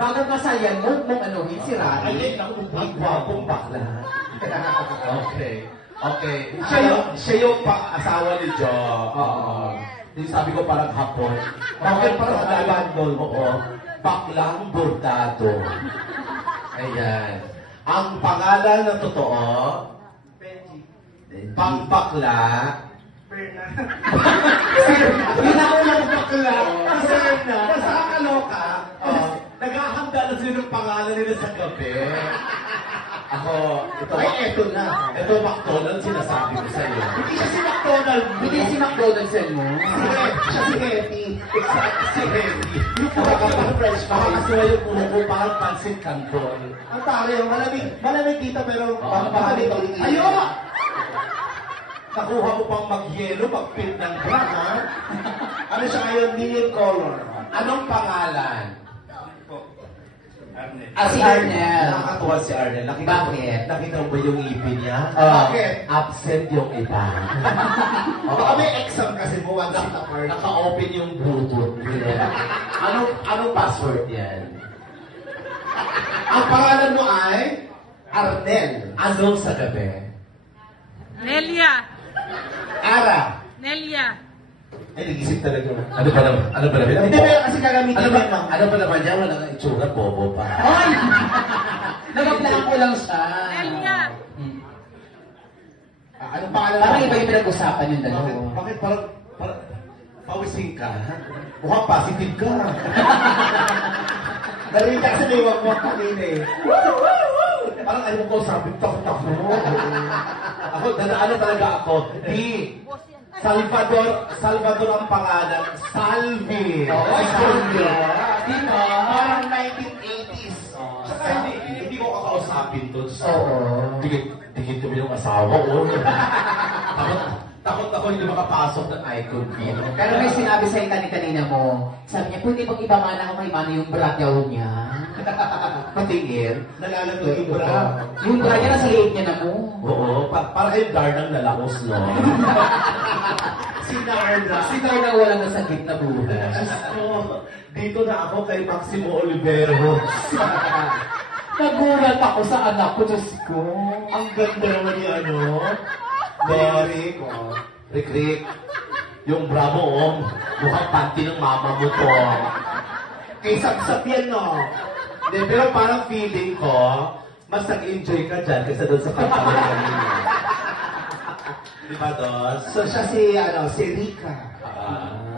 Bago kasal yan, mong anuhin si Rani. Ay, naku, ang gwapong bakla. Okay. Okay. Siya yung asawa ni Jo. Oo. Yung sabi ko parang hapon. Bakit parang alabandol? Oo. Baklang bordado. Ayan. Ang pangalan na totoo, Pagbakla. Pinakalang bakla. Kasi nakakaloka. Naghahanda na sila ng pangalan nila sa gabi. Ako, ito. Ay, eto na. Ito, McDonald's, sinasabi ko sa iyo. Hindi siya si McDonald. Hindi si McDonald's yan mo. Siya si Hetty. Si Hetty. Yung parang French fries. Makakasuwa yung puno ko, parang pansit canton. Ang tari, malamig dito pero baka dito. Ayun! Nakuha mo pang mag-yelo, mag-pin ng bra, ha? Ano siya ngayon? Neon color. Anong pangalan? Si Arnel. Nakakatuwa si Arnel. Bakit? Nakita mo ba yung ngipin niya? Bakit? Absent yung iba. Baka may exam kasi mo once in a part. Naka-open yung Bluetooth. Anong password yan? Ang pangalan mo ay Arnel. Anong sa gabi? Nelia. Ara. Nelia. Ay, nag-isip talaga. Ano ba naman? Ano ba naman? Hindi ba kasi gagamitin Ano mo ba, yun, ano ba naman yan? Wala kang itsura, bobo pa. Ay! Nagaplaan ko lang siya. Nelia. Anong pangalan mo? Parang iba yung pinag-usapan yung dalawa. Bakit parang pawising ka? Mukhang positive ka. Narinig kasi may wag-wag kanina eh. Parang ayaw ko sabi, takot ako. Ako, dadaanan talaga ako. Salvador ang pangalan. Salvi. Ay, Salvi. Di ba? Parang 1980s. Saka hindi ko kakausapin to. Oo. Dikit kami yung asawa ko. Takot ako hindi makapasok ng icon pin. Pero may sinabi sa'yo kanina mo, sabi niya, pwede bang ibangalan ko kay Mano yung bragyaw niya? Patingin. Nalalagot yung bra. Yung bra niya, nasa liit niya na mo. Oo, para kayong Darnang lalakos, no? Si Narda. Si Darna walang nasakit na buhay. Dito na ako kay Maximo Olivero. Nagulat ako sa anak ko, Diyos ko. Ang ganda naman ni ano. Rick, oh. Rick. Yung bravo, oh. Mukhang panty ng mama mo to. Kay Sapsap yan, no? Hindi, pero parang feeling ko, mas nag-enjoy ka dyan kaysa doon sa kanta mo kanina. Di ba, Dos? So siya si Rika.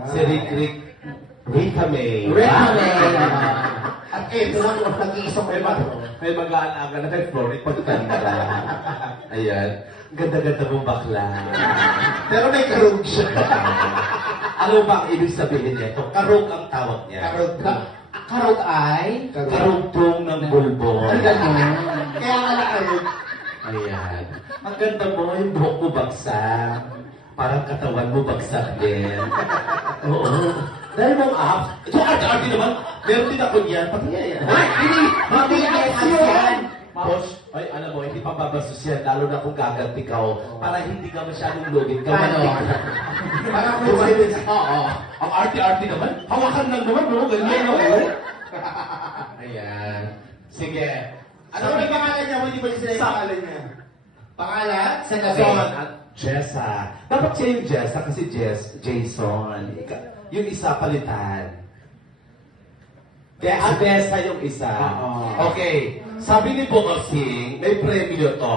Si Rick. Rika May. Rika May. At ito lang yung nag-iisang May mag-aalaga na kay Floric pagtanda. Ayan. Ganda-ganda mong bakla. Pero may karug siya. Ano ba ang ibig sabihin nito? Karug ang tawag niya. Karug ka. Karog ay? Karugtong ng bulbol. Ay, gano'n. Kaya nga nakarug. Ayan. Ang ganda mo, yung buhok mo bagsak. Parang katawan mo bagsak din. Oo. Dahil mong abs. Ito, arte-arte naman. Meron din ako niyan. Pati niya yan. Ay, hindi yan. Boss, ay, alam mo, hindi pa babastos yan. Lalo na kung gaganti ka. Para hindi ka masyadong lugin. Paano? Parang Oo. Ang arte-arte naman. Hawakan lang naman, no? Ganyan, no? Ayan. Sige. Ano may pangalan niya? Hindi ba niya sila yung pangalan niya? Pangalan? Sa gabi. Jason at Jessa. Dapat siya yung Jessa kasi Jason. Yung isa palitan. Kaya Jessa yung isa. Oo. Okay. Sabi ni Bokosing, may premyo to.